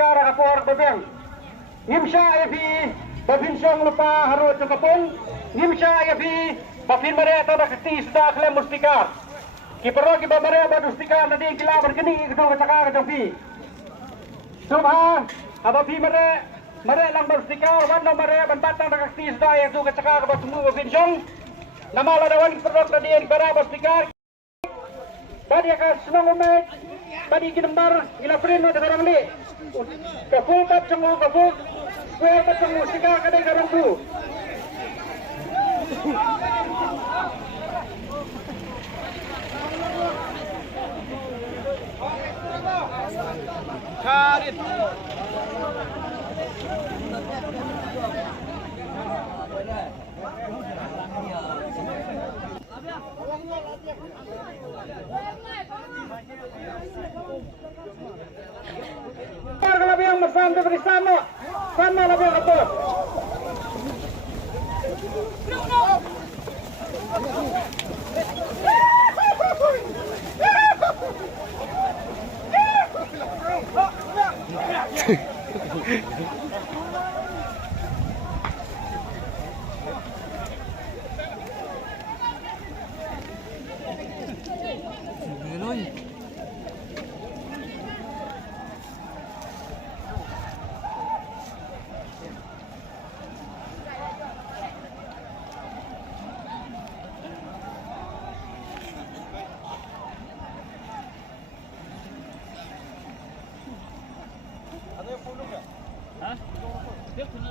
mustika rakapor babeng. Ngimsya yabi babinsong lupa harut kapung. Ngimsya yabi babin mare atau dakti sudah klem mustika. Kipero kiba mare badustika nadi kila berkeni itu kacaka kacampi. Subha ababi mare lang mustika warna mare bantatang dakti sudah itu kacaka kabasungu babinsong. Nama ladawan kipero tadi kibara mustika. Tadi akan senang umat. Tadi kinembar ila preno de garang li. Kafu pat changu kafu. Kuya pat changu sika kadai garang tu. Karit. Kalau yang bersama dari sana lebih apa? Ada yang puluh nggak? Hah? Dia punya